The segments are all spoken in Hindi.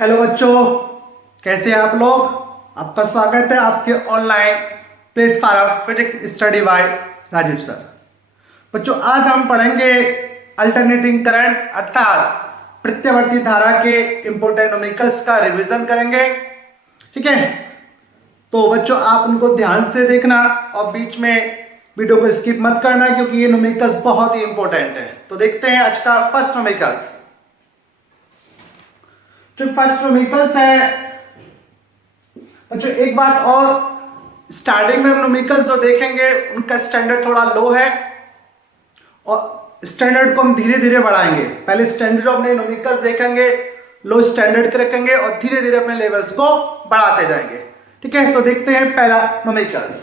हेलो बच्चों, कैसे हैं आप लोग। आपका स्वागत है आपके online platform physics study by Rajiv sir. बच्चों, आज हम पढ़ेंगे अल्टरनेटिंग करंट अर्थात प्रत्यावर्ती धारा के इंपोर्टेंट न्यूमेरिकल्स का रिवीजन करेंगे। ठीक है, तो बच्चों आप उनको ध्यान से देखना और बीच में वीडियो को स्किप मत करना क्योंकि ये न्यूमेरिकल्स बहुत ही इंपॉर्टेंट है। तो देखते हैं आज का फर्स्ट न्यूमेरिकल्स। जो फर्स्ट न्यूमेरिकल्स है बच्चों, एक बात और, स्टार्टिंग में न्यूमेरिकल्स जो देखेंगे उनका स्टैंडर्ड थोड़ा लो है और स्टैंडर्ड को हम धीरे धीरे बढ़ाएंगे। पहले स्टैंडर्ड जो अपने न्यूमेरिकल्स देखेंगे लो स्टैंडर्ड के रखेंगे और धीरे धीरे अपने लेवल्स को बढ़ाते जाएंगे। ठीक है, तो देखते हैं पहला न्यूमेरिकल्स।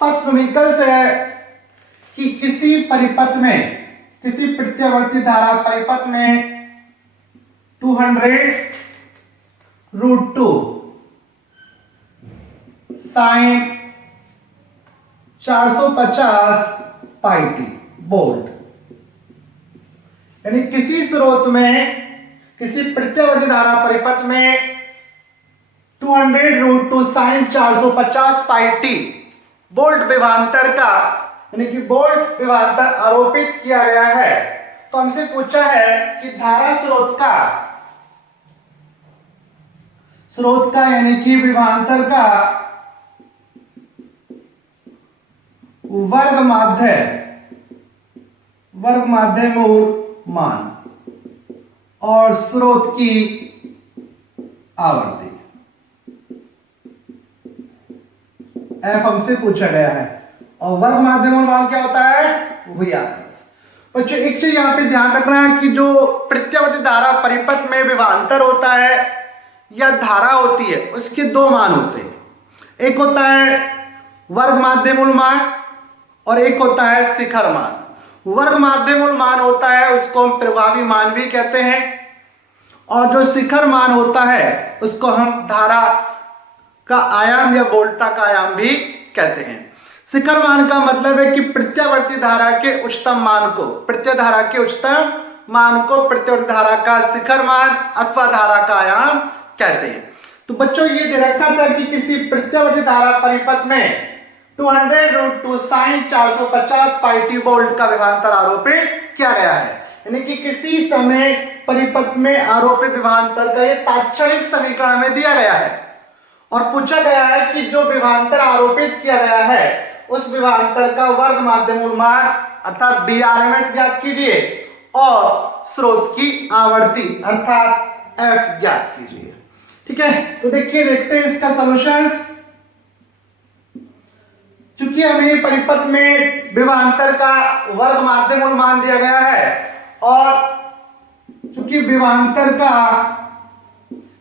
फर्स्ट न्यूमेरिकल्स है कि किसी परिपथ में, किसी प्रत्यावर्ती धारा परिपथ में 200√2 साइन 450 पाई टी वोल्ट, यानी किसी स्रोत में, किसी प्रत्यावर्ती धारा परिपथ में 200√2 साइन 450 पाई टी वोल्ट विभवांतर का, यानी कि वोल्ट विभवांतर आरोपित किया गया है। तो हमसे पूछा है कि धारा स्रोत का यानी कि विभवांतर का वर्ग माध्य मूल मान और स्रोत की आवर्ती एफ हमसे पूछा गया है। और वर्ग माध्य मूल मान क्या होता है? VRMS। बच्चों एक चीज यहां पे ध्यान रखना है कि जो प्रत्यावर्ती धारा परिपथ में विभवांतर होता है या धारा होती है उसके दो मान होते हैं। एक होता है वर्ग माध्य मूल मान और एक होता है शिखर मान। वर्ग माध्य मूल मान होता है उसको हम प्रभावी मान भी कहते हैं और जो शिखर मान होता है उसको हम धारा का आयाम या वोल्टता का आयाम भी कहते हैं। शिखर मान का मतलब है कि प्रत्यावर्ती धारा के उच्चतम मान को, प्रत्याधारा के उच्चतम मान को प्रत्यावर्ती धारा का शिखर मान अथवा धारा का आयाम कहते हैं। तो बच्चों ये दे रखा था कि किसी प्रत्यावर्ती धारा परिपथ में 200√2 साइन 450 पाई टी वोल्ट का विभवांतर आरोपित किया गया है, यानी कि किसी समय परिपथ में आरोपित विभवांतर का ये तात्क्षणिक समीकरण में दिया गया है और पूछा गया है कि जो विभवांतर आरोपित किया गया है उस विभवांतर का वर्ग माध्य मूल मान अर्थात VRMS ज्ञात कीजिए और स्रोत की आवर्ती अर्थात F ज्ञात कीजिए। ठीक है, तो देखते हैं इसका सॉल्यूशंस। चूंकि हमें परिपथ में विभवांतर का वर्ग माध्य मूल मान दिया गया है और चूंकि विभवांतर का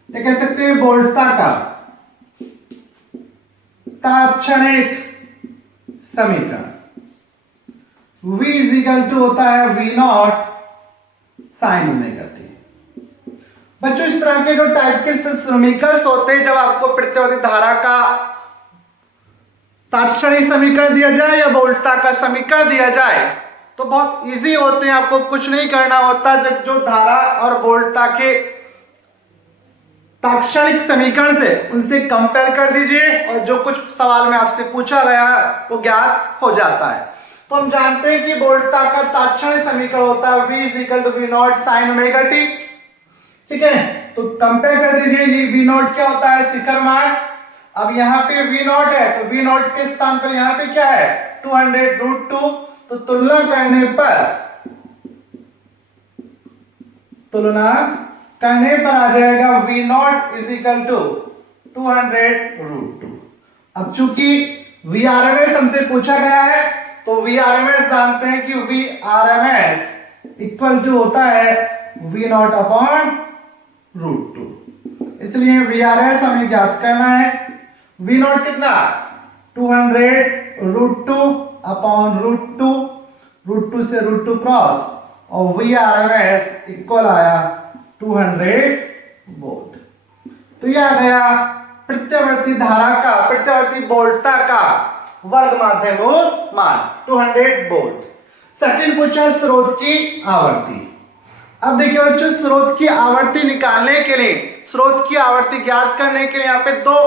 ये कह सकते हैं वोल्टता का तात्क्षणिक समीकरण V = होता है V0 साइन ओमेगा टी। बच्चों इस तरह के जो टाइप के न्यूमेरिकल्स होते हैं, जब आपको प्रत्यावर्ती धारा का तात्क्षणिक समीकरण दिया जाए या वोल्टता का समीकरण दिया जाए तो बहुत इजी होते हैं, आपको कुछ नहीं करना होता। जब जो धारा और वोल्टता के तात्क्षणिक समीकरण से उनसे कंपेयर कर दीजिए और जो कुछ सवाल में आपसे पूछा गया है वो ज्ञात हो जाता है। तो हम जानते हैं कि वोल्टता का तात्क्षणिक समीकरण होता है V = V0 sine omega T. ठीक है, तो कंपेयर कर दीजिए। ये V0 क्या होता है? शिखर मान। अब यहाँ पे V0 है तो V0 के स्थान पर यहाँ पे क्या है? 200√2। तो तुलना करने पर आ जाएगा V0 = 200√2। अब चूंकि VRMS हमसे पूछा गया है तो VRMS जानते हैं कि VRMS = होता है V0/√2। इसलिए VRMS हमें ज्ञात करना है। V0 कितना? 200√2/√2, √2 से √2 क्रॉस और VRMS इक्वल आया 200 वोल्ट। तो यह आ गया प्रत्यावर्ती धारा का, प्रत्यावर्ती वोल्टता का वर्ग माध्य मूल मान 200 वोल्ट। सेकंड पूछा स्रोत की आवर्ती। अब देखिए बच्चों, स्रोत की आवर्ती निकालने के लिए, स्रोत की आवर्ती ज्ञात करने के लिए यहाँ पे दो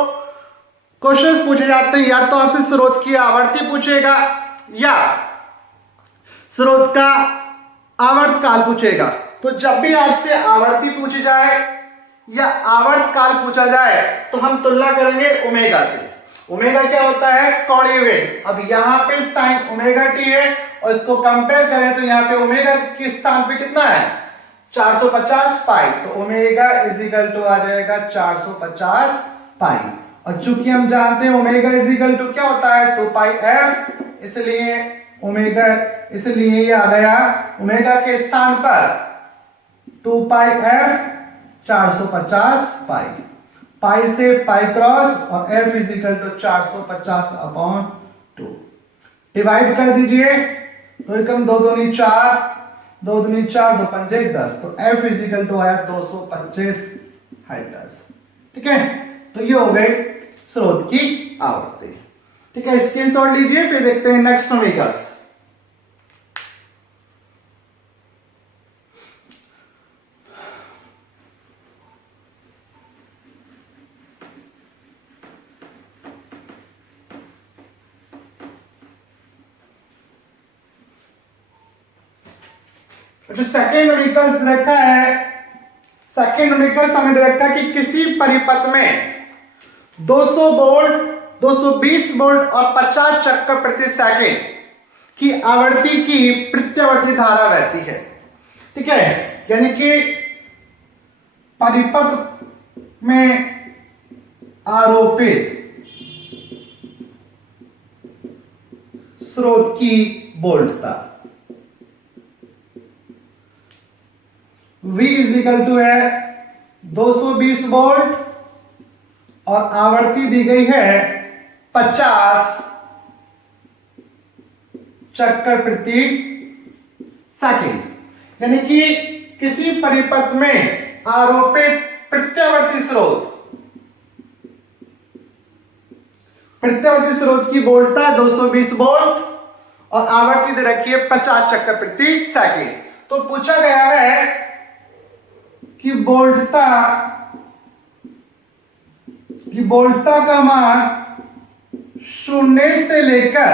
क्वेश्चंस पूछे जाते हैं। या तो आपसे स्रोत की आवर्ती पूछेगा या स्रोत का आवर्त काल पूछेगा। तो जब भी आपसे आवर्ती पूछी जाए या आवर्त काल पूछा जाए तो हम तुलना करेंगे ओमेगा से। ओमेगा क्या होता है? कोणीय वेग। अब यहाँ पे साइन ओमेगा टी है और इसको कंपेयर करें तो यहाँ पे ओमेगा के स्थान पे कितना है? 450 पाई। तो ओमेगा इज इक्वल टू आ जाएगा 450 पाई। और चूंकि हम जानते हैं ओमेगा इज इक्वल टू क्या होता है? 2 पाई एफ, इसलिए ओमेगा, इसलिए ये आ गया ओमेगा के स्थान पर 2 पाई एफ 450 पाई। पाई से पाई क्रॉस और F is equal to 450 upon 2। Divide कर दीजिए तो एकम 2 दूनी 4, 2 दूनी 4, 2 पंजे 10। तो एफ इज इक्वल टू आया 225 हर्ट्ज। ठीक है, तो ये हो गए स्रोत की आवृत्ति। ठीक है, स्क्रीनशॉट लीजिए, फिर देखते हैं नेक्स्ट समीकरण। जो सेकेंड न्यूमेरिकल्स रखा है, सेकेंड न्यूमेरिकल्स हमें रखा है कि किसी परिपथ में 200 वोल्ट, 220 वोल्ट और 50 चक्कर प्रति सेकंड की आवृत्ति की प्रत्यावर्ती धारा बहती है। ठीक है, यानी कि परिपथ में आरोपित स्रोत की वोल्टता V इज इक्वल टू है 220 वोल्ट और आवृत्ति दी गई है 50 चक्कर प्रति सेकंड। यानी कि किसी परिपथ में आरोपित प्रत्यावर्ती स्रोत की वोल्टता 220 वोल्ट और आवृत्ति दे रखी है 50 चक्कर प्रति सेकंड। तो पूछा गया है कि वोल्टता का मान शून्य से लेकर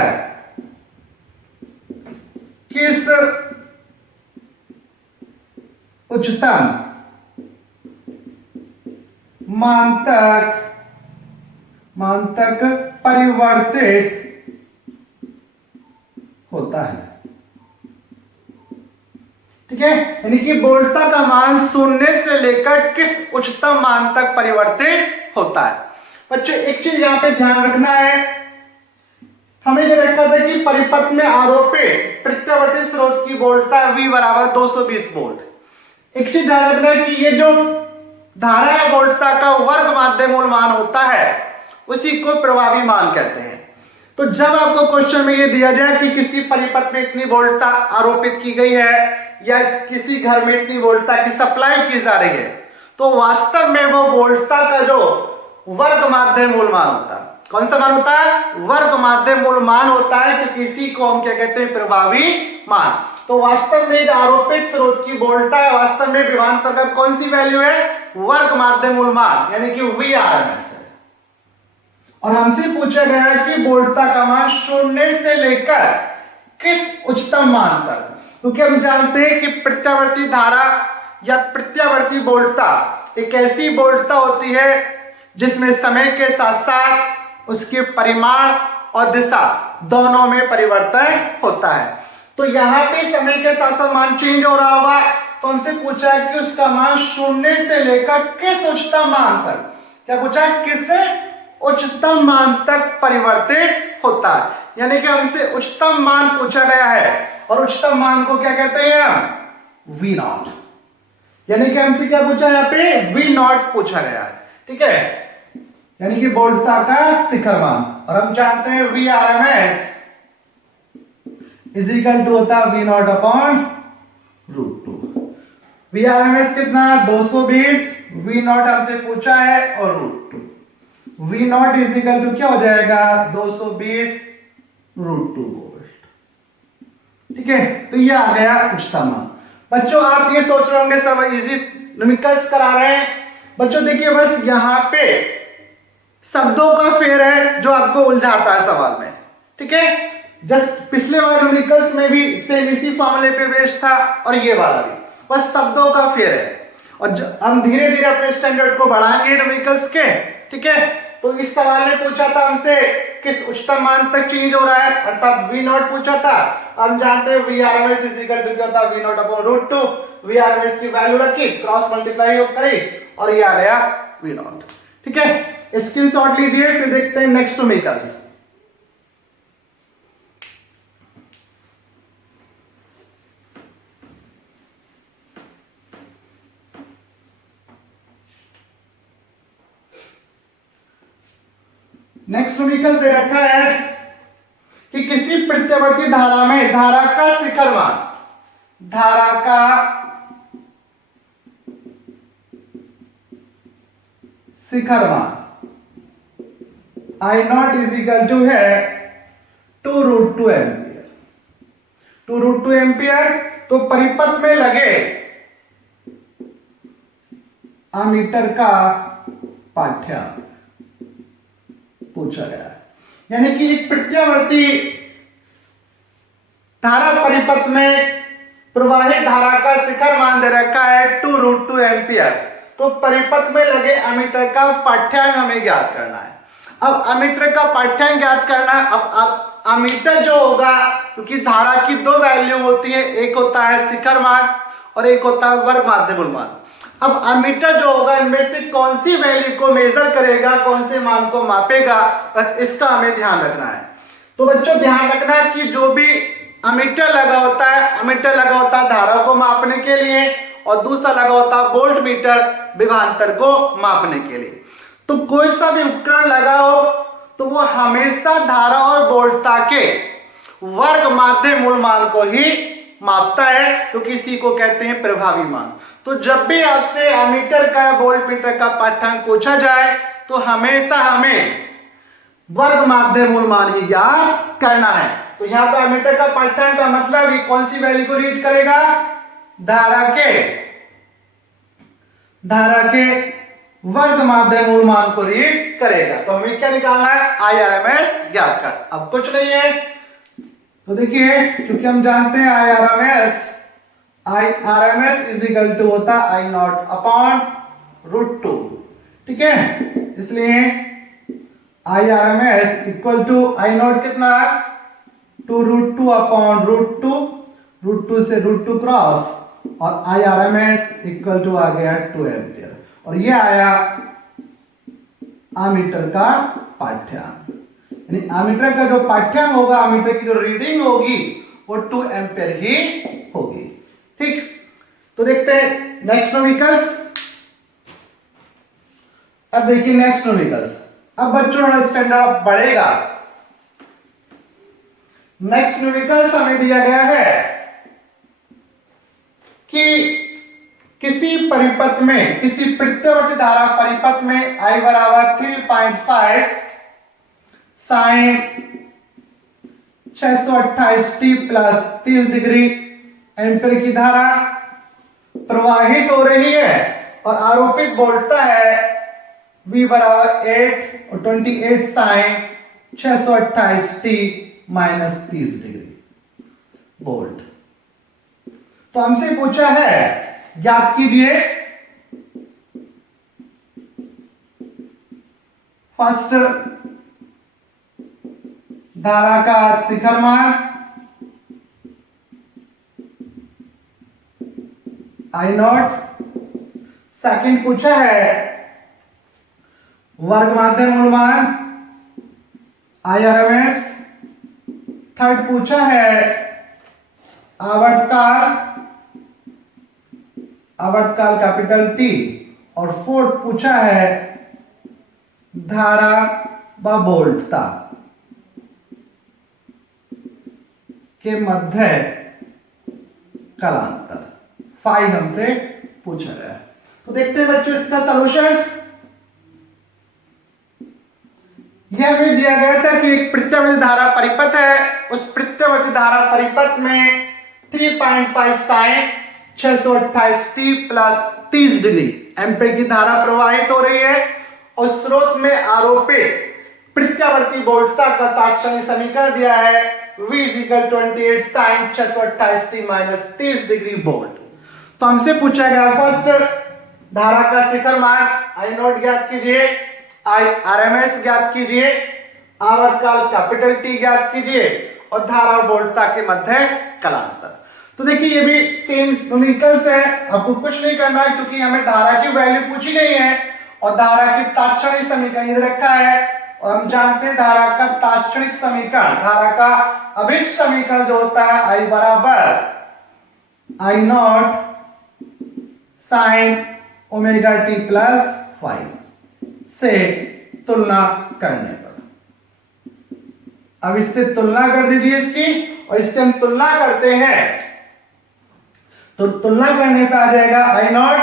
किस उच्चतम मान तक परिवर्तित होता है। ठीक है, यानी कि वोल्टता का मान शून्य से लेकर किस उच्चतम मान तक परिवर्तित होता है। बच्चों एक चीज यहां पे ध्यान रखना है, हमें ये रखा था कि परिपथ में आरोपित प्रत्यावर्ती स्रोत की वोल्टता V बराबर 220 वोल्ट। एक चीज ध्यान रखना है कि ये जो धारा या वोल्टता का वर्ग माध्य मूल मान होता है उसी को प्रभावी मान कहते हैं। तो जब आपको क्वेश्चन में ये दिया जाए कि किसी परिपथ में इतनी वोल्टता आरोपित की गई है या किसी घर में इतनी वोल्टता की सप्लाई की जा रही है, तो वास्तव में वो वोल्टता का जो वर्ग माध्य मूल मान होता है, कौन सा मान होता है? वर्ग माध्य मूल मान होता है, क्योंकि इसी को हम क्या कहते हैं? प्रभावी मान। तो वास्तव में आरोपित स्रोत की वोल्टता है, वास्तव में विभवांतर का कौन सी वैल्यू है? वर्ग माध्य मूल मान, यानी कि VRMS है। और हमसे पूछा गया है कि वोल्टता का मान शून्य से लेकर किस उच्चतम मान तक, क्योंकि हम जानते हैं कि प्रत्यावर्ती धारा या प्रत्यावर्ती वोल्टता एक ऐसी वोल्टता होती है जिसमें समय के साथ साथ उसके परिमाण और दिशा दोनों में परिवर्तन होता है। तो यहाँ पे समय के साथ साथ मान चेंज हो रहा होगा, तो हमसे पूछा है कि उसका मान शून्य से लेकर किस उच्चतम मान तक, क्या पूछा है? किस उच्चतम मान तक परिवर्तित होता है। यानी कि हमसे उच्चतम मान पूछा गया है और उच्चतम मान को क्या कहते हैं हम? V0। यानी कि हमसे क्या पूछा है? यहाँ पे V0 पूछा गया है। ठीक है, यानी कि वोल्टता का शिखर मान। और हम जानते हैं VRMS इज इक्वल टू होता है V0 अपॉन √2। VRMS कितना? 220, V0 हमसे पूछा है और √2। V0 इज इक्वल टू क्या हो जाएगा? 220 √2 वोल्ट। ठीक है, तो ये आ गया उच्चतम मान। बच्चों आप ये सोच रहे होंगे सर इजी न्यूमेरिकल्स करा रहे हैं। बच्चों देखिए बस यहाँ पे शब्दों का फेर है जो आपको उलझाता है सवाल में, ठीक है। जस्ट पिछले बार न्यूमेरिकल्स में भी सेम इसी फॉर्मूले पे बेस्ड था और ये वाला भी, बस शब्दों का फेर है। और हम धीरे धीरे अपने स्टैंडर्ड को बढ़ाएंगे न्यूमेरिकल्स के, ठीक है। तो इस सवाल में पूछा था हमसे किस उच्चतम मान तक चेंज हो रहा है, अर्थात वी नॉट पूछा था। हम जानते हैं V R M S is equal to क्या होता है, V nought upon root two. V R M S की वैल्यू रखी, क्रॉस मल्टीप्लाई करी और ये आ गया वी नॉट, ठीक है। स्क्रीनशॉट लीजिए, फिर देखते हैं नेक्स्ट न्यूमेरिकल्स। नेक्स्ट न्यूमेरिकल्स दे रखा है कि किसी प्रत्यावर्ती धारा में धारा का शिखर मान, धारा का शिखर मान आई नॉट इज इक्वल टू है 2√2 एम्पियर। 2√2 एम्पियर तो परिपथ में लगे अमीटर का पाठ्यांक पूछा गया है। यानी कि एक प्रत्यावर्ती धारा परिपथ में प्रवाहित धारा का शिखर मान दे रखा है 2√2 एम्पियर। तो परिपथ में लगे अमीटर का पाठ्यांक हमें ज्ञात करना है। अब अमीटर का पाठ्यांक ज्ञात करना है। अब अमीटर जो होगा, क्योंकि धारा की दो वैल्यू होती है, एक होता है शिखर मान और एक होता है वर्ग माध्य मूल मान। अब अमीटर जो होगा इनमें से कौन सी वैल्यू को मेजर करेगा, कौन से मान को मापेगा, बस इसका हमें ध्यान रखना है। तो बच्चों ध्यान रखना कि जो भी अमीटर लगा होता है, अमीटर लगा होता है धारा को मापने के लिए और दूसरा लगा होता है वोल्ट मीटर विभवांतर को मापने के लिए। तो कोई सा भी उपकरण लगा हो तो वो हमेशा धारा और वोल्टता के वर्ग माध्य मूल मान को ही मापता है, तो किसी को कहते हैं प्रभावी मान। तो जब भी आपसे अमीटर का वोल्ट मीटर का पाठ्यांक पूछा जाए तो हमेशा हमें वर्ग माध्य मूल मान ही ज्ञात करना है। तो यहां पर अमीटर का पाठ्यांक का मतलब ये कौन सी वैल्यू को रीड करेगा, धारा के वर्ग माध्य मूल मान को रीड करेगा। तो हमें क्या निकालना है, आईआरएमएस ज्ञात कर। अब कुछ नहीं है, तो देखिए क्योंकि हम जानते हैं आईआरएमएस इज इक्वल टू होता है आई नॉट अपॉन √2, ठीक है। इसलिए IRMS equal to I nought कितना है 2√2 अपॉन √2 से √2 क्रॉस और आईआरएमएस इक्वल टू आ गया 2 एम्पियर और ये आया अमीटर का पाठ्यांक। यानी अमीटर का जो पाठ्यांक होगा, अमीटर की जो रीडिंग होगी वो 2 एम्पियर ही होगी, ठीक। तो देखते हैं नेक्स्ट न्यूमेरिकल्स। अब देखिए नेक्स्ट न्यूमेरिकल्स। अब बच्चों स्टैंडर्ड बढ़ेगा। नेक्स्ट न्यूमेरिकल्स हमें दिया गया है कि किसी परिपथ में, किसी प्रत्यावर्ती धारा परिपथ में I बराबर 3.5 sign 628t plus 30 degree ampere की धारा प्रवाहित हो रही है और आरोपित वोल्टता है V बराबर 8 और 28 sign 628t minus 30 degree volt. तो हमसे पूछा है ज्ञात कीजिए फर्स्ट धारा का शिखर मान आई नॉट, सेकंड पूछा है वर्ग माध्य मूल मान आईआरएमएस, थर्ड पूछा है आवर्तकाल कैपिटल टी और फोर्थ पूछा है धारा व वोल्टता के मध्य कालांतर 5 हमसे पूछा गया है। तो देखते हैं बच्चों इसका सॉल्यूशंस। यह हमें दिया गया था कि एक प्रत्यावर्ती धारा परिपथ है, उस प्रत्यावर्ती धारा परिपथ में 3.5 sine 628 T plus 30 degree ampere की धारा प्रवाहित हो रही है और स्रोत में आरोपित प्रत्यावर्ती वोल्टता का तात्क्षणिक समीकरण दिया है V = 28 sin 628 T minus 30 degree volt. तो हमसे पूछा गया फर्स्ट धारा का शिखर मान आई नोट ज्ञात कीजिए, RMS ज्ञात कीजिए, आवर्तकाल कैपिटल T ज्ञात कीजिए और धारा और वोल्टता के मध्य कलांतर। तो देखिए ये भी सेम न्यूमेरिकल्स है, आपको कुछ नहीं करना है क्योंकि हमें धारा की वैल्यू पूछी गई है और धारा की तात्क्षणिक समीकरण इधर रखा है और हम जानते हैं धारा का तात्क्षणिक समीकरण, धारा का अभिष्ट समीकरण जो होता है I बराबर I not sine omega T plus 5 से तुलना करने पर। अब इससे तुलना कर दीजिए इसकी और इससे हम तुलना करते हैं तो तुलना करने पे आ जाएगा I नॉट,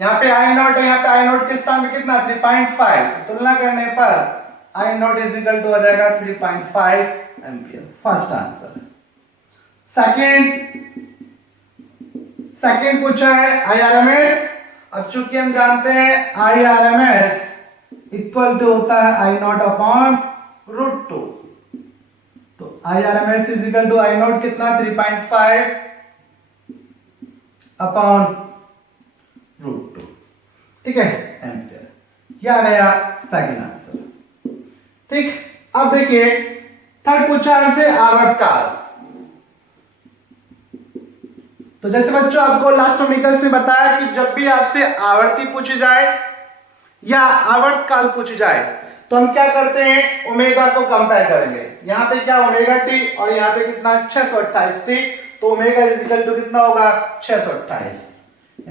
यहां पे I नॉट है, यहां पे I नॉट के स्थान पे कितना 3.5, तो तुलना करने पर I not is equal to आ जाएगा 3.5 एम्पियर। First answer. सेकंड पूछा है IRMS। अब चूंकि हम जानते हैं IRMS इक्वल टू होता है I नॉट अपॉन √2, तो IRMS is equal to I nought कितना 3.5 अपॉन √2, ठीक है एम्पियर। यह आ गया सेकंड आंसर। ठीक, अब देखिए थर्ड पूछा हमसे आवर्तकाल। तो जैसे बच्चों आपको लास्ट न्यूमेरिकल्स में बताया कि जब भी आपसे आवर्ती पूछी जाए या आवर्तकाल पूछी जाए तो हम क्या करते हैं, ओमेगा को कंपेयर करेंगे। यहां पे क्या ओमेगा टी और यहां पे कितना 628 टी, तो ओमेगा इज इक्वल टू कितना होगा 628,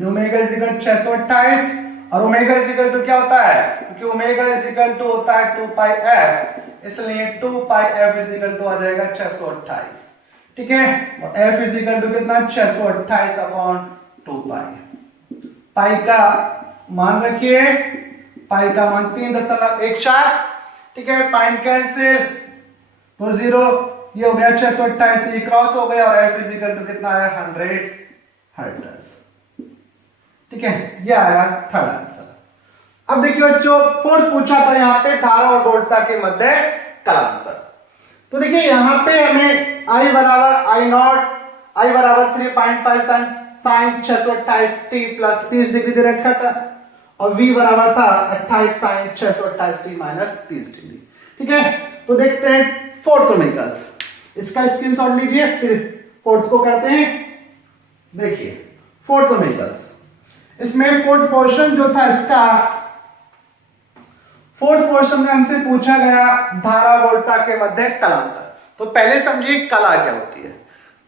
ओमेगा इज इक्वल 628 और ओमेगा इज इक्वल टू क्या होता है, क्योंकि ओमेगा इज इक्वल टू होता है 2 पाई एफ, इसलिए 2 पाई एफ इज इक्वल टू आ जाएगा 628, ठीक है। और एफ इज इक्वल टू कितना 628 अपॉन 2 पाई। पाई का मान रखिए, पाई का मान 3.14, ठीक है। पाई कैंसिल तो 0, ये हो गया 628, ये क्रॉस हो गया और एफ इज इक्वल टू कितना आया 100 हर्ट्ज, ठीक है। ये आया थर्ड आंसर। अब देखिए बच्चों फोर्थ पूछा था यहाँ पे धारा और वोल्टता के मध्य कलांतर। तो देखिए यहाँ पे हमें I बराबर I नॉट, I बराबर 3.5 साइन 628 टी प्लस 30 डिग्री दे रखा था और V बराबर था 28 साइन 628 टी माइनस 30 डिग्री, ठीक है। तो देखते हैं फोर्थ न्यूमेरिकल्स, इसका स्क्रीनशॉट लीजिए फिर फोर्थ को करते हैं। देखिए फोर्थ न्यूमेरिकल्स, इसमें फोर्थ पोर्शन जो था इसका, फोर्थ पोर्शन में हमसे पूछा गया धारा वोल्टता के मध्य कलांतर। तो पहले समझिए कला क्या होती है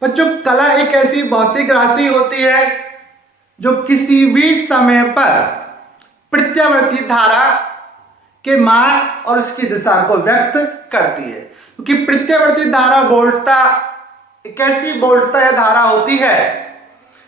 बच्चों। कला एक ऐसी भौतिक राशि होती है जो किसी भी समय पर प्रत्यावर्ती धारा के मान और उसकी दिशा को व्यक्त करती है, क्योंकि प्रत्यावर्ती धारा वोल्टता एक ऐसी वोल्टता या धारा होती है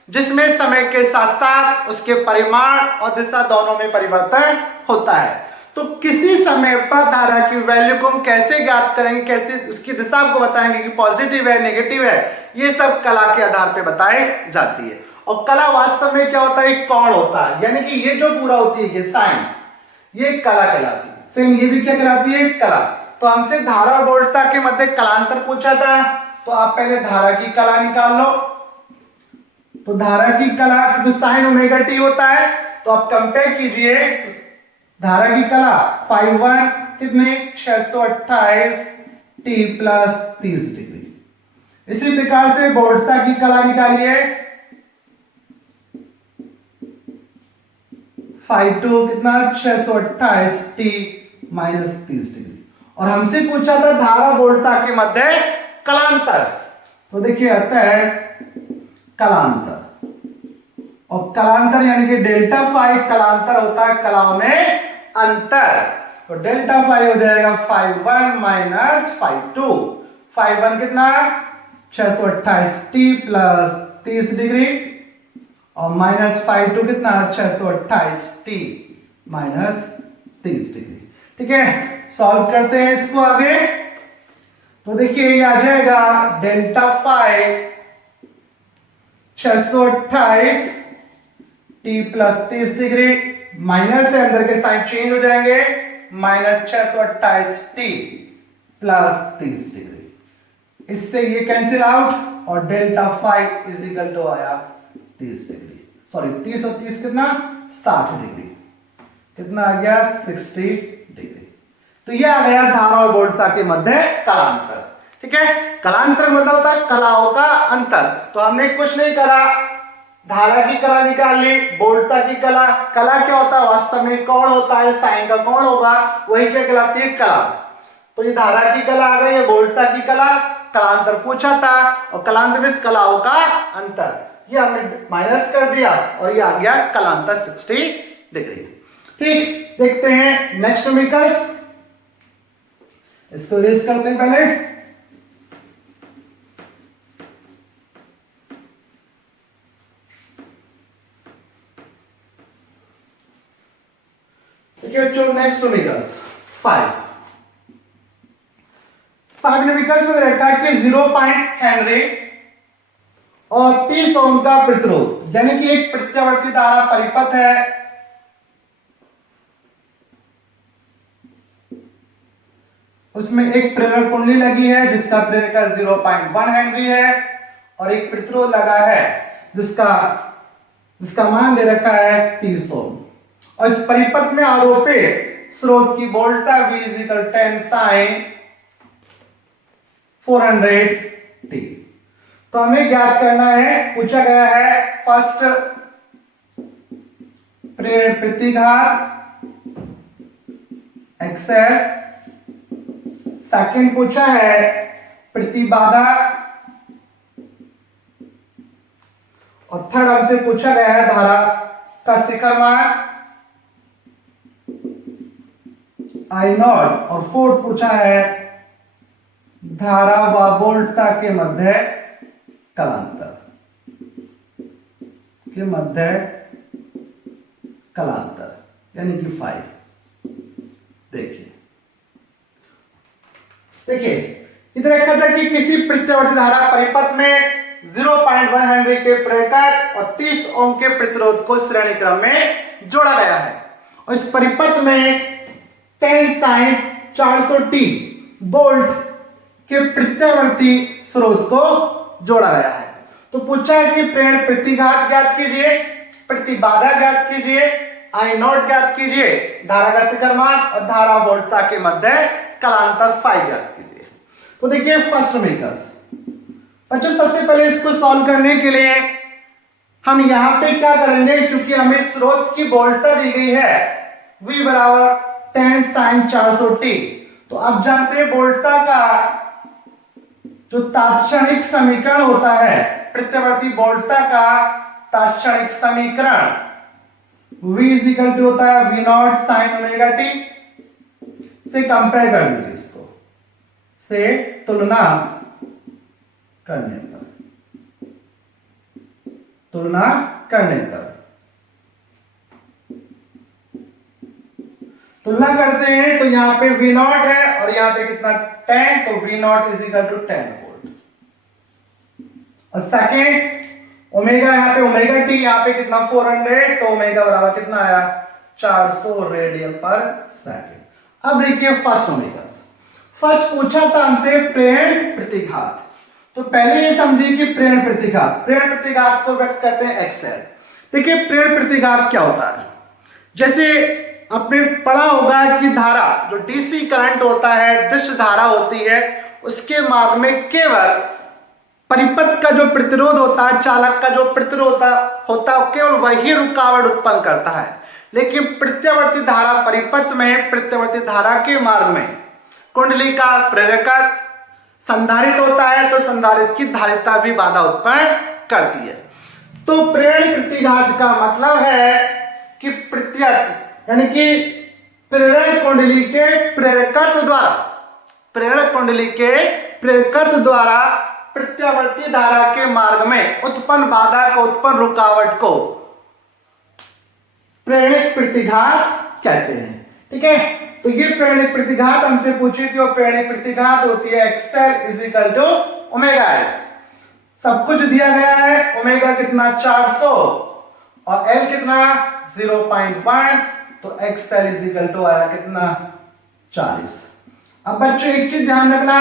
जिसमें समय के साथ साथ उसके परिमाण और दिशा दोनों में परिवर्तन होता है। तो किसी समय पर धारा की वैल्यू को हम कैसे ज्ञात करेंगे, कैसे उसकी दिशा को बताएंगे कि पॉजिटिव है नेगेटिव है, ये सब कला के आधार पे बताई जाती है। और कला वास्तव में क्या होता है, एक कोण होता है, यानी कि ये जो पूरा होती है ये साइन, ये कला कहलाती है। सेम ये भी क्या कहलाती है, कला। तो हमसे धारा और वोल्टता के मध्य कलांतर पूछा था, तो आप पहले धारा की कला निकाल लो। तो धारा की कला जो साइन ओमेगा टी होता है, तो आप कंपेयर कीजिए धारा की कला 5 कितने 628 टी प्लस 30 डिग्री। इसी प्रकार से वोल्टता की कला निकालिए 5 कितना 628 टी माइनस 30 डिग्री। और हमसे पूछा था धारा वोल्टता के मध्य कलांतर, तो देखिए आता है कलांतर, और कलांतर यानी कि डेल्टा फाई कलांतर होता है कलाओं में अंतर। तो डेल्टा फाई हो जाएगा 5 माइनस 5 कितना 628 टी प्लस 30 डिग्री और माइनस 5 कितना 628 टी माइनस 30 डिग्री, ठीक है। सॉल्व करते हैं इसको आगे। तो देखिए ये आ जाएगा delta phi 628 T plus 30 degree, minus से अंदर के साइन चेंज हो जाएंगे, माइनस 628 टी प्लस 30 डिग्री। इससे ये कैंसिल आउट और delta phi is equal to आया 30 डिग्री, सॉरी 30 और 30 कितना 60 डिग्री, कितना आ गया 60 डिग्री। तो ये आ गया धारा और वोल्टता के मध्य कलांतर। ठीक है, कलांतर मतलब होता है कलाओं का अंतर। तो हमने कुछ नहीं करा, धारा की कला निकाल ली, वोल्टता की कला। कला क्या होता है, वास्तव में कोण होता है, साइन का कोण होगा, वही क्या कहलाती है कला। तो ये धारा की कला आ गई, ये वोल्टता की कला, कलांतर पूछा था, और कलांतर में कलाओं का अंतर, ये हमने माइनस कर दिया और ये आ गया कलांतर 60 डिग्री। ठीक, देखते हैं नेक्स्ट समीकरण, इसको रेस करते हैं पहले। नेक्स्ट समीकरण 5 समीकरण में रखा है कि 0 हेनरी और 30 ओम का प्रतिरोध, यानी कि एक प्रत्यावर्ती धारा परिपथ है, उसमें एक प्रेरक कुंडली लगी है जिसका प्रेरक 0.1 हेनरी है, और एक प्रतिरोध लगा है जिसका मान दे रखा है 30 ओम। और इस परिपथ में आरोपित स्रोत की वोल्टता V = 10 sin 400t। तो हमें ज्ञात करना है, पूछा गया है फर्स्ट प्रेरण प्रतिघात XL, सेकंड पूछा है प्रतिबाधा, और थर्ड हमसे पूछा गया है धारा का शिखर मान I0, और फोर्थ पूछा है धारा व वोल्टता के मध्य कलांतर, यानी कि 5। देखिए इधर एक था कि किसी प्रत्यावर्ती धारा परिपथ में 0.1 हेनरी के प्रेरक और 30 ओम के प्रतिरोध को श्रेणी क्रम में जोड़ा गया है, और इस परिपथ में 10 sin 400t वोल्ट के प्रत्यावर्ती स्रोत को जोड़ा गया है। तो पूछा है कि प्रेरण प्रतिघात ज्ञात कीजिए, प्रतिबाधा ज्ञात कीजिए, I0 ज्ञात कीजिए, धारा का शिखर मान और धारा वोल्टता के मध्य कलांतर 5 ज्ञात कीजिए। तो देखिए फर्स्ट समीकरण, बच्चों सबसे पहले इसको सॉल्व करने के लिए हम यहां पे क्या करेंगे, क्योंकि हमें स्रोत की वोल्टता दी गई है V बराबर 10 sin 400t। तो आप जानते हैं वोल्टता का जो तात्क्षणिक समीकरण होता है, प्रत्यावर्ती वोल्टता का तात्क्षणिक समीकरण V = होता है V0 sin ωt से कंपेयर कर लीजिए, इसको से तुलना करने पर तुलना करते हैं तो यहां पे V0 है और यहां पे कितना 10, तो V0 = 10 वोल्ट। और सेकेंड ओमेगा, यहां पे ओमेगा टी, यहां पे कितना 400, तो ओमेगा बराबर कितना आया 400 रेडियन पर सेकेंड। अब देखिए फर्स्ट ओमेगा, फर्स्ट पूछा था हमसे प्रेरण प्रतिघात। तो पहले ये समझिए कि प्रेरण प्रतिघात को व्यक्त करते हैं XL। देखिए प्रेरण प्रतिघात क्या होता है, जैसे आपने पढ़ा होगा कि धारा जो डीसी करंट होता है, दिश धारा होती है, उसके मार्ग में केवल परिपथ का जो प्रतिरोध होता है, चालक का जो प्रतिरोध होता है, केवल वही रुकावट उत्पन्न करता है। लेकिन प्रत्यावर्ती धारा परिपथ में प्रत्यावर्ती धारा के मार्ग में कुंडली का प्रेरकत्व संधारित होता है, तो संधारित की धारिता भी बाधा उत्पन्न करती है। तो प्रेरण प्रतिघात का मतलब है कि यानी कि प्रेरण कुंडली के प्रेरकत्व द्वारा प्रत्यावर्ती धारा के मार्ग में उत्पन्न बाधा को, उत्पन्न रुकावट को प्रेरणिक प्रतिघात कहते हैं। ठीक है, तो ये प्रेरणिक प्रतिघात हमसे पूछी थी, और प्रेरणिक प्रतिघात होती है XL = ωL। सब कुछ दिया गया है। ओमेगा कितना 400 और एल कितना 0.1, तो एक्सएल इज इक्वल टू आया कितना 40। अब बच्चों एक चीज ध्यान रखना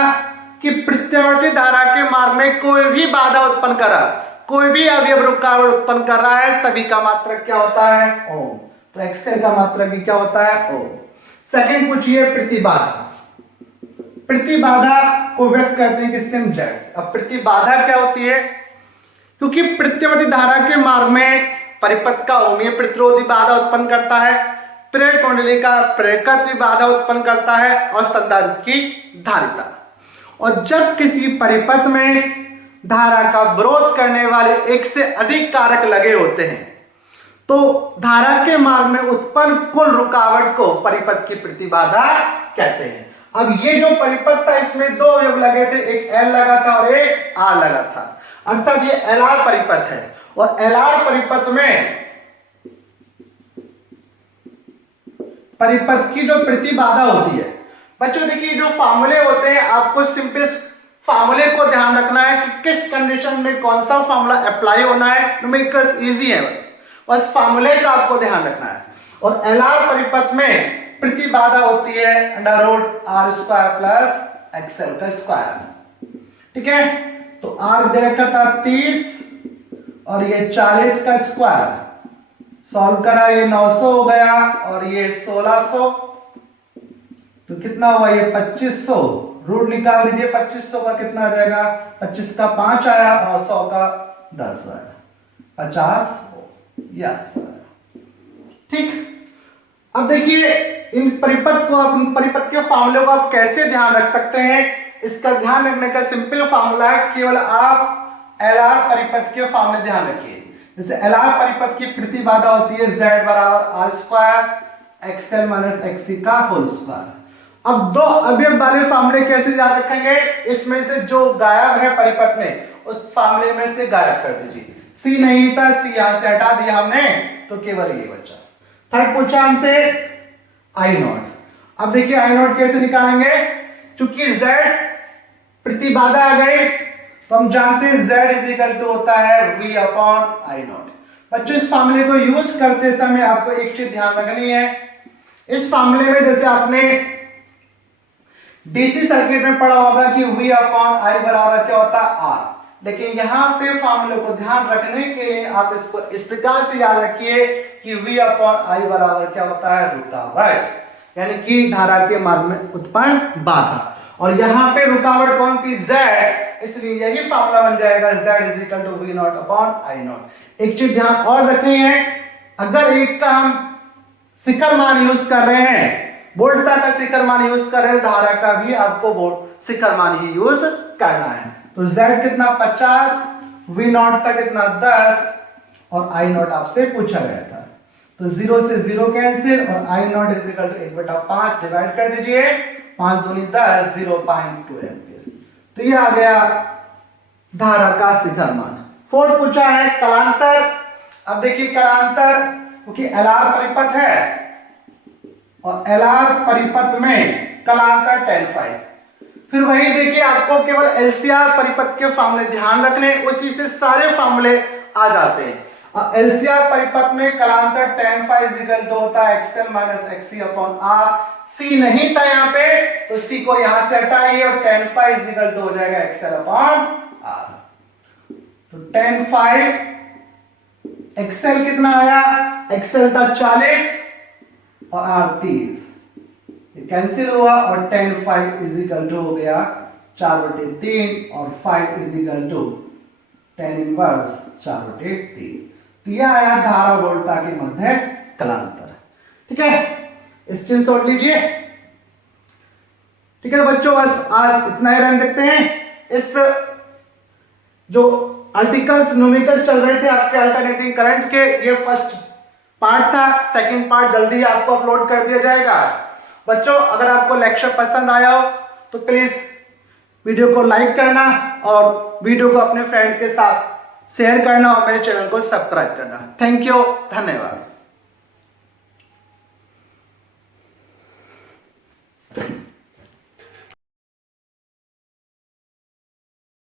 कि प्रत्यावर्ती धारा के मार्ग में कोई भी बाधा उत्पन्न कर रहा, कोई भी अवयव रुकावट उत्पन्न कर रहा है, सभी का मात्रक क्या होता है ओम। तो एक्सएल का मात्रक भी क्या होता है ओम। सेकंड पूछिए प्रतिबाधा। प्रतिबाधा को व्यक्त करते हैं किससे हम जेड से। अब प्रतिबाधा क्या होती है, क्योंकि प्रत्यावर्ती धारा के मार्ग में परिपथ का ओमीय प्रतिरोधी बाधा उत्पन्न करता है, प्रेरक कुंडली का प्रेरकत्व भी बाधा उत्पन्न करता है और संधारित्र की धारिता। और जब किसी परिपथ में धारा का विरोध करने वाले एक से अधिक कारक लगे होते हैं तो धारा के मार्ग में उत्पन्न कुल रुकावट को परिपथ की प्रतिबाधा कहते हैं। अब ये जो परिपथ था इसमें दो अवयव लगे थे, एक एल लगा था और एक आर लगा था, अर्थात ये एलआर परिपथ है। और एलआर परिपथ में परिपथ की जो प्रतिबाधा होती है, बच्चों देखिए जो फार्मूले होते हैं आपको सिंपल फार्मूले को ध्यान रखना है कि किस कंडीशन में कौन सा फार्मूला अप्लाई होना है। न्यूमेरिकल्स इजी है, बस फार्मूले का आपको ध्यान रखना है। और एलआर परिपथ में प्रतिबाधा होती है under root R square plus XL का स्क्वायर। ठीक है, तो आर दे रखा था 30 और ये 40 का स्क्वायर, सॉल्व करा ये 900 हो गया और ये 1600, तो कितना हुआ ये 2500। रूट निकाल दीजिए, 2500 का कितना रहेगा, 25 का 5 आया और 100 का 10 आया, 50 यस। ठीक, अब देखिए इन परिपथ को आप परिपथ के फार्मूले को आप कैसे ध्यान रख सकते हैं। इसका ध्यान रखने का सिंपल फार्मूला है, केवल आप एलआर परिपथ के फार्मूले ध्यान रखिए। जैसे एलआर परिपथ की प्रतिबाधा होती है Z बराबर R square XL minus XC का होल स्क्वायर। अब दो अवयव वाले फार्मूले कैसे याद रखेंगे, इसमें से जो गायब है परिपथ में उस फार्मूले में से गायब कर दीजिए। सी नहीं था, सी यहां से हटा दिया हमने, तो केवल ये बचा। थर्ड पूछा हमसे आई नॉट। अब देखिए आई नॉट कैसे निकालेंगे, चूंकि Z प्रतिबाधा आ गई तो हम जानते हैं Z इज इक्वल टू होता है V अपॉन आई नॉट। बच्चों इस फार्मूले को यूज करते समय आपको एक चीज ध्यान रखनी है, इस फार्मूले में जैसे आपने डीसी सर्किट में पढ़ा होगा कि V अपॉन आई बराबर क्या होता है R, लेकिन यहां पे फार्मूले को ध्यान रखने के लिए आप इसको इस प्रकार से याद रखिए कि V अपॉन आई बराबर क्या होता है रुकावट, यानी कि धारा के मार्ग में उत्पन्न बाधा। और यहां पे रुकावट कौन थी Z, इसलिए यही फार्मूला बन जाएगा Z is equal to V naught upon I naught. एक चीज ध्यान और रखनी है, अगर एक का हम शिखर मान यूज कर रहे हैं, वोल्टता का शिखर मान यूज कर रहे हैं, धारा का भी आपको वोल्ट शिखर मान ही यूज करना है। तो Z कितना 50, V नॉट था कितना 10 और I नॉट आपसे पूछा गया था, तो 0 से 0 कैंसिल और I not is equal to 1/5 divide कर दीजिए, 5 दूनी 10, 0.2 एम्पीयर। तो ये आ गया धारा का शिखर मान। फोर्थ पूछा है कलांतर। अब देखिए कलांतर, क्योंकि एलआर परिपथ है और एलआर परिपथ में कलांतर tan phi, फिर वही देखिए आपको केवल एलसीआर परिपथ के फार्मूले ध्यान रखने, उसी से सारे फार्मूले आ जाते हैं। और एलसीआर परिपथ में कलांतर tan phi is equal to होता है XL minus XC upon R. C नहीं था यहाँ पे तो सी को यहां से हटाइए और tan phi is equal to हो जाएगा एक्सएल अपॉन आर। तो tan phi एक्सएल कितना आया, एक्सएल था 40 और आर 30, कैंसिल हुआ और tan phi is equal to हो गया 4/3 और phi is equal to tan inverse 4/3। तो यह आया धारा वोल्टता के मध्य कलांतर। ठीक है, स्क्रीनशॉट लीजिए। ठीक है बच्चों, बस आज इतना ही रहने देखते हैं। इस जो आर्टिकल्स न्यूमेरिकल्स चल रहे थे आपके अल्टरनेटिंग करंट के, ये फर्स्ट पार्ट था, सेकंड पार्ट जल्दी आपको अपलोड कर दिया जाएगा। बच्चों अगर आपको लेक्चर पसंद आया हो तो प्लीज वीडियो को लाइक करना और वीडियो को अपने फ्रेंड के साथ शेयर करना और मेरे चैनल को सब्सक्राइब करना। थैंक यू, धन्यवाद।